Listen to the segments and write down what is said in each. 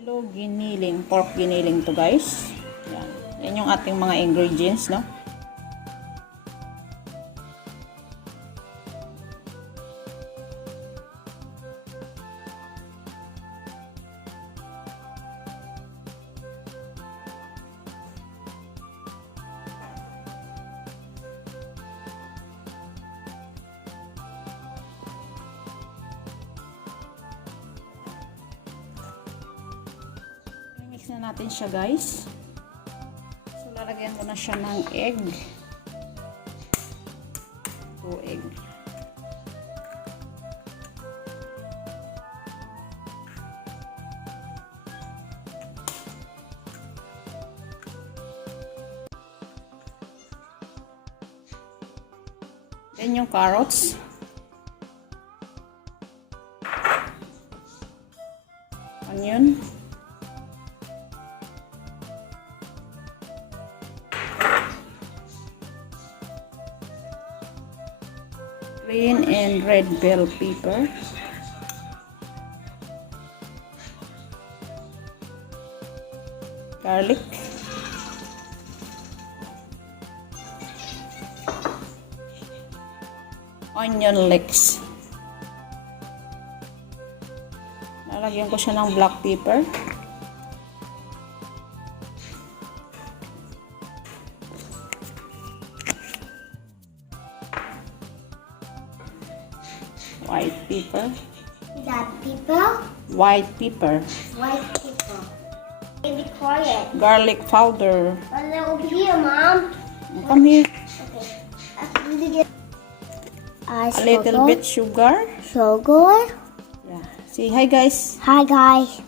Kilo giniling, pork giniling to guys. Yan. Yan yung ating mga ingredients, no? Mix na natin siya guys. So lalagyan ko na siya ng egg. 2 egg. Then yung carrots. Onion. Green and red bell pepper. Garlic. Onion leeks. Lalagyan ko siya ng black pepper. White pepper. That pepper? White pepper. White pepper. Be quiet. Garlic powder. Over here, Mom. Come here. Okay. A little bit sugar. Sugar. Yeah. Say hi guys. Hi, guys.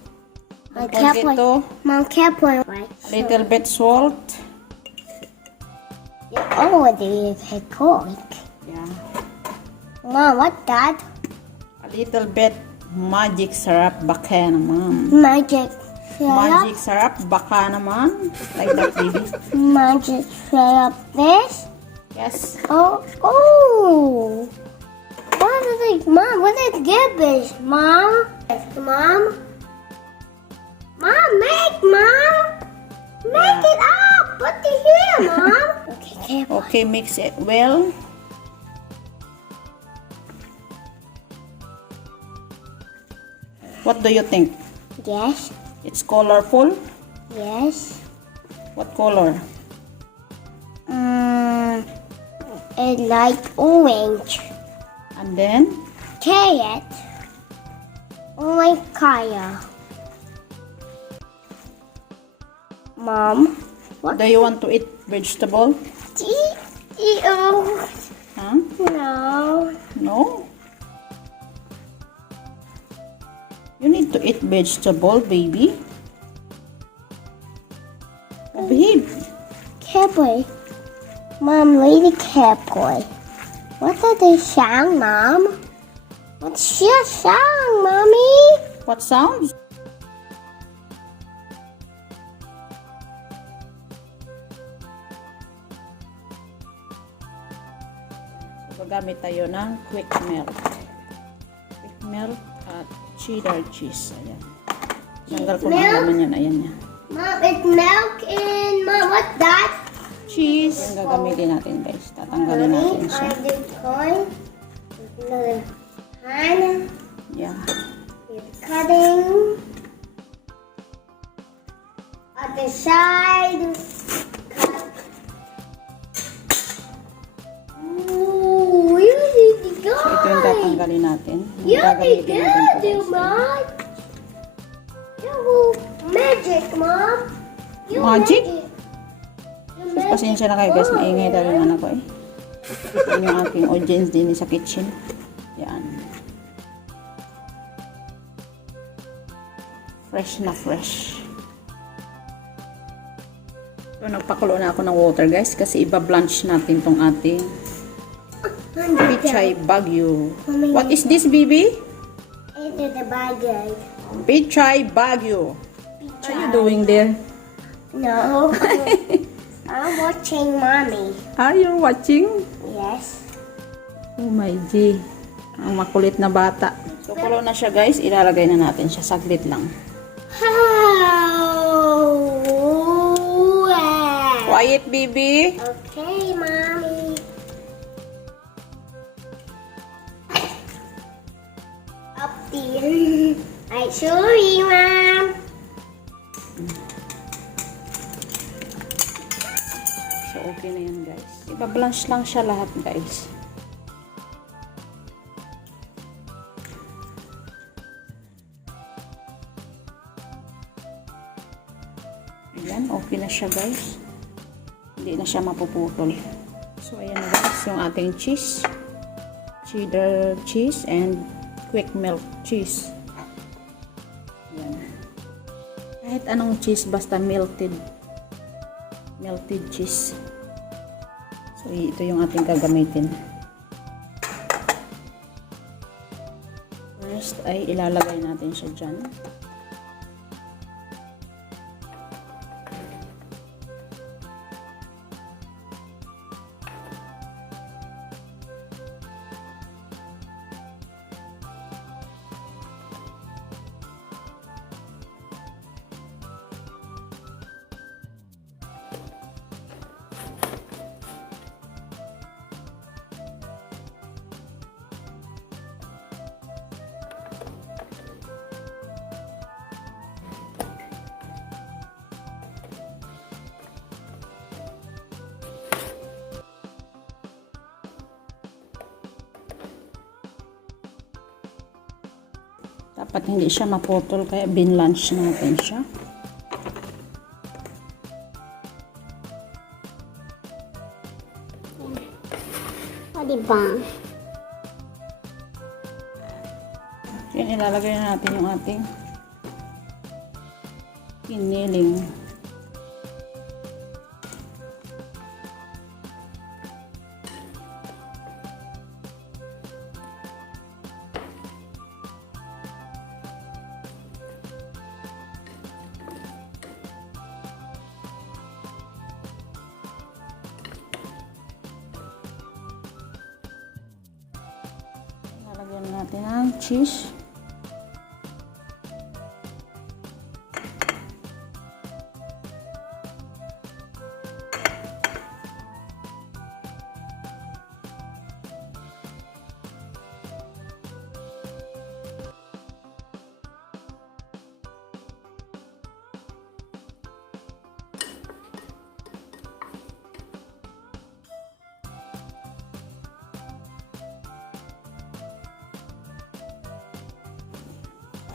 Don't forget to Mom, careful. Right. a little bit salt. Oh, they had garlic. Yeah. Mom, what's that? A little bit magic sarap baka naman. Magic Magic syrup. sarap baka naman. Like that baby. Magic syrup. This? Yes. Oh. What is it, Mom? What is cabbage, Mom? Mom? Mom, make Yeah. it up. Put it here, Mom. Okay, careful. Okay, mix it well. What do you think? Yes. It's colorful. Yes. What color? A light orange. And then Carrot. Orange color. Mom, what? do you want to eat vegetable? Oh, Huh? no. No? You need to eat vegetable, baby. Oh, babe. Careful. Mom, really careful. What are they sound, Mom? What's your sound, Mommy? What sounds? So, gagamit tayo ng Quickmelt. Quickmelt at Cheddar Cheese. Ayan. Tanggal ko na naman yan. Ayan yan. Mom, it's milk and Mom, what's that? Cheese. Yung gagamitin natin guys. Tatanggalin natin siya. I did corn. Another pan. Yeah. It's cutting. Other side. Cut. Ooh, you did good. So, ito yung tatanggalin natin. You did Gagamitin natin good, ito, guys. Mom. You magic, Mom. You Magic? You So, pasensya na kayo guys. Maingay daw yung anak ko eh. Yan yung aking audience din sa kitchen. Yan. Fresh na fresh. So, nagpakulo na ako ng water guys kasi iba-blanch natin tong ating Pechay baguio. What is this, baby? Into the bagay. Pechay baguio. What are you doing there? No. I'm watching Mommy. Ah, you're watching? Yes. Oh my G. Ang makulit na bata. So, kulo na siya guys. Ilalagay na natin siya. Saglit lang. Ah, Try it, baby. Okay, mommy. Up there. I sorry, mom. So, okay na yan, guys. Iba-blanch lang siya lahat, guys. Ayan, okay na siya, guys. Hindi na siya mapuputol. So, ayan na, guys, yung ating cheese. Cheddar cheese and Quickmelt cheese. Ayan. Kahit anong cheese, basta melted cheese. So, ito yung ating gagamitin. First ay ilalagay natin siya dyan. Dapat hindi siya maputol, kaya binlunch natin siya. O, diba? Yan, ilalagay na natin yung ating kiniling. Lalagyan natin ang cheese.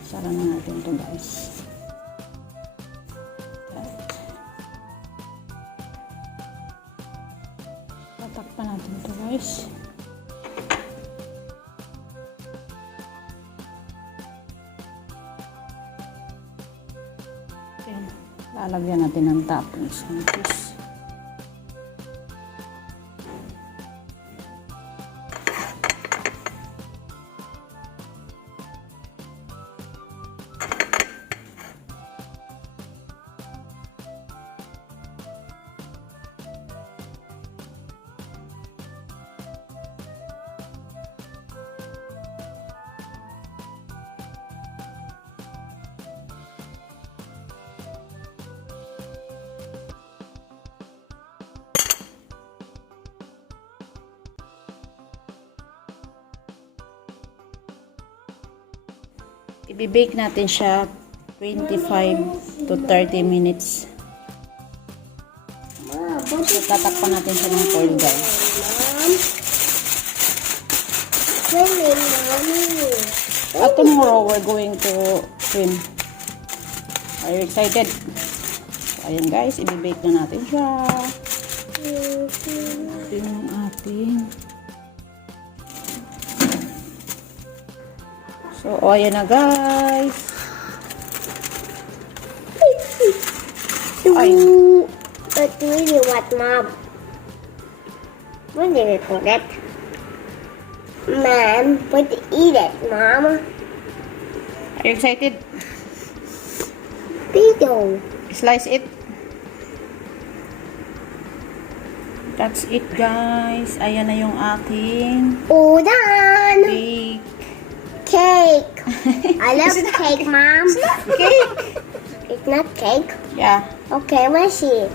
Sara na natin ito, guys. Tatakpan natin ito, guys. Then, lalagyan natin ng toppings ng cheese. I-bake natin siya 25 to 30 minutes. So, tatakpan natin siya ng foil, guys. Tomorrow, we're going to swim. Are you excited? So, ayan, guys. I-bake na natin siya. Ito yung ating... So, ayan na, guys. Ay. But really what, Mom? When did we put it? Mom, put eat it, Mom. Are you excited? Pito. Slice it. That's it, guys. Ayan na yung aking Oh, done. bake. Cake. I love cake, Mom. Cake. It's not cake. Yeah. Okay, where's she?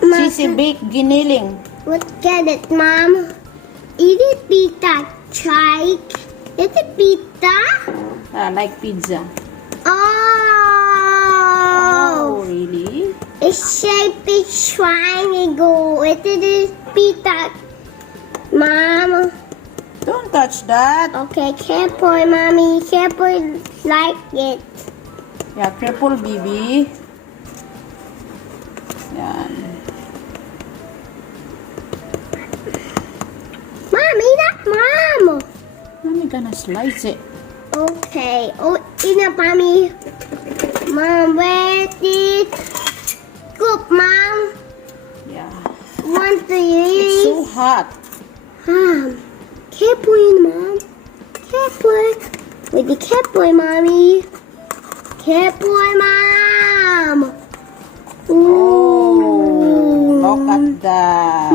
Cheesy baked giniling. Look at it, Mom. Is it pita chai? Is it pita? Like pizza. Oh! Really? It's shaped triangle. It is pita. Mom. Don't touch that. Okay, careful, Mommy. Careful like it. Yeah, careful, baby. Yan. Mommy, that's Mom. Mami gonna slice it. Okay. Oh, enough, Mommy. Mom, where did scoop, Mom? Yeah. Want to It's so use? hot. Careful, Mom. Careful. With the careful, Mommy. Careful, Mom. Oh, look at that.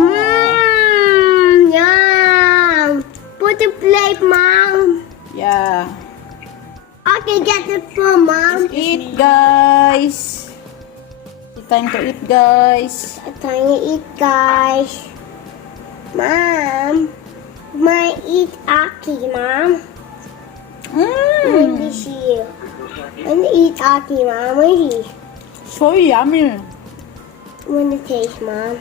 Yum. Put the plate, Mom. Yeah. Okay, get the phone, Mom. Eat, guys. It's time to eat, guys. Time to eat, guys. Mom, might eat Aki, Mom. When is she? When eat Aki, Mom? When is he? So yummy. When the taste, Mom?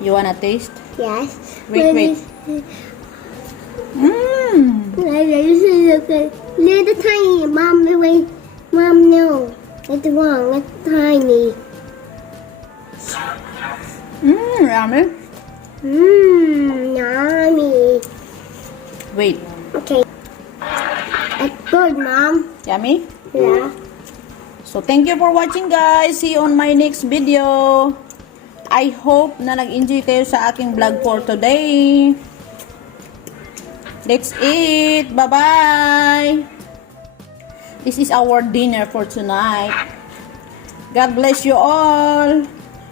You wanna taste? Yes. Wait. Little tiny, Mom. Wait, Mom, no. It's wrong. It's tiny. Yummy. Yummy. Wait. Okay. It's good, Mom. Yummy? Yeah. So, thank you for watching, guys. See you on my next video. I hope na nag-enjoy kayo sa aking vlog for today. Let's eat. Bye-bye. This is our dinner for tonight. God bless you all.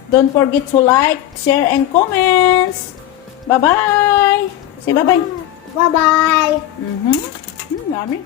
Don't forget to like, share, and comments. Bye-bye. Say bye-bye. Bye-bye. Yummy.